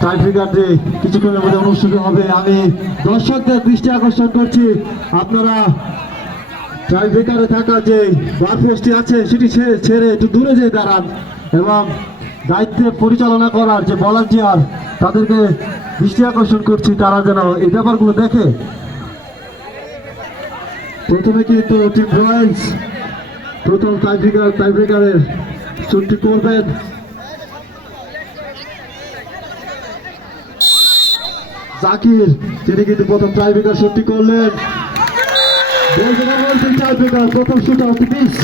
ট্রাইফিকারটি কিছুক্ষণের মধ্যে অনুষ্ঠিত হবে। আমি দর্শকদের দৃষ্টি আকর্ষণ করছি। আপনারা ট্রাইফিকারে থাকা যে বারফেসটি আছে, সেটি ছেড়ে একটু দূরে যেয়ে দাঁড়ান এবং দায়িত্বে পরিচালনা করার যে ভলান্টিয়ার তাদেরকে দৃষ্টি আকর্ষণ করছি। তারা যেন এই ব্যাপারগুলো দেখে। প্রথমে কিন্তু টিম রয়্যালস প্রথম টাইব্রেকার টাইব্রেকারের চুক্তি করবেন। জাকির, তিনি কিন্তু প্রথম শুটটি করলেন। প্রথম শুট আউট মিস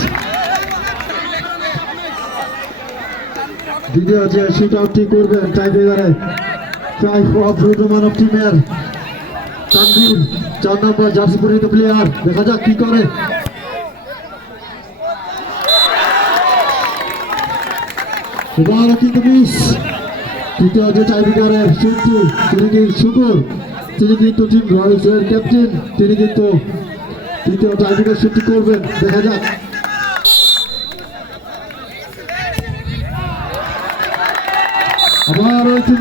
দ্বিতীয় যে শুট আউটটি করবেন ট্রাই প্লেয়ার দেখা যাক কি করে। তৃতীয় যে টাইব্রেকারের শুটটি তিনি কি শুকুর? তিনি কিন্তু টিম রয়্যালসের ক্যাপ্টেন তিনি কিন্তু তৃতীয় টাইব্রেকার শুটটি করবেন। দেখা যাক। আবার হচ্ছে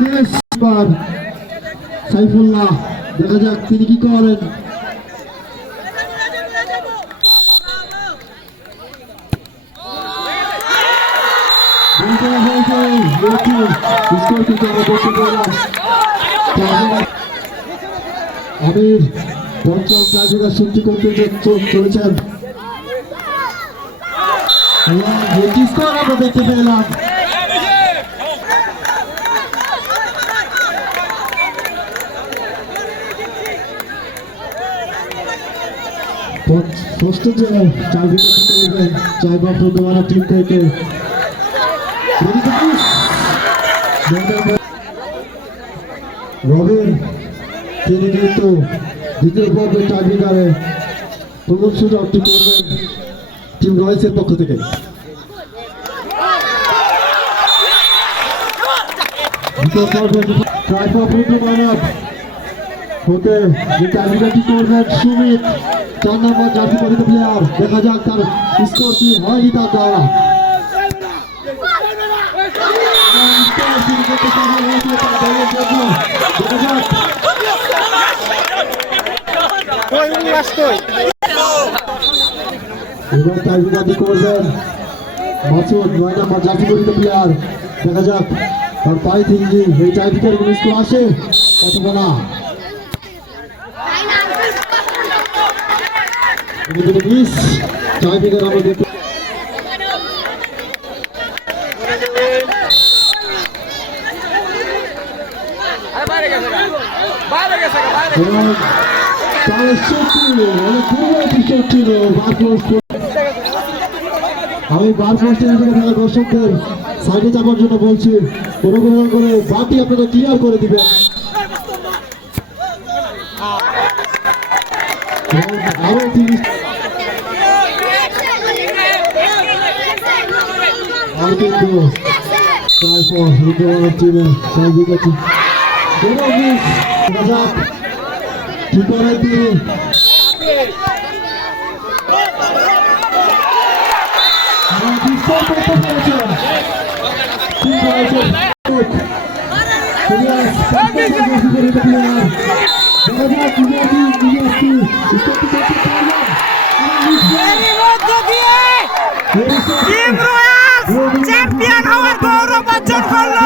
সাইফুল্লাহ। দেখা যাক তিনি কি করেন দুইটা হয়েছে একটু স্কোর কিন্তু আমরা পঞ্চম টাইব্রেকার সৃষ্টি করতে চলেছেন স্কোর আমরা দেখতে পেলাম ষষ্ঠ যে চার করবেন চার বাপ দেওয়ার টিম থেকে রবিন, তিনি কিন্তু দ্বিতীয় পর্বে টাইব্রেকারে প্রথম সুযোগটি করবেন টিম রয়েলসের পক্ষ থেকে। হতে যে টাইব্রেকারটি করবেন সুমিত চার নম্বর জার্সি পরিত প্লেয়ার দেখা যাক তার স্কোর কি হয়নি তার দ্বারা। এবার দেখা যাক, তার পায়ে থেকে এই টাইব্রেকার স্কোর আসে অথবা না মিস টাইব্রেকার আমরা আমি বার দর্শকদের সাইডে যাবার জন্য বলছি, অনুগ্রহ করে বাটি আপনারা ক্লিয়ার করে দিবেন। আরও তিরিশ আর কিন্তু তারপর টিমে চ্যাম্পিয়ন হওয়ার গৌরব অর্জন করল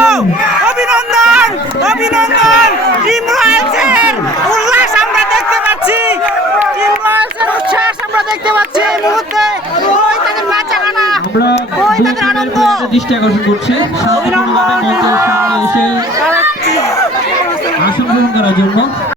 অভিনন্দন অভিনন্দন টিম রয়্যালসের উল্লাস আমরা দেখতে পাচ্ছি টিম রয়্যালসের উচ্ছ্বাস আমরা দেখতে পাচ্ছি এই মুহূর্তে ওই তাদের নাচাগানা আমরা ওই দুই তাদের আনন্দ। দৃষ্টি আকর্ষণ করছে। সামনে এসে আসন গ্রহণ করার জন্য।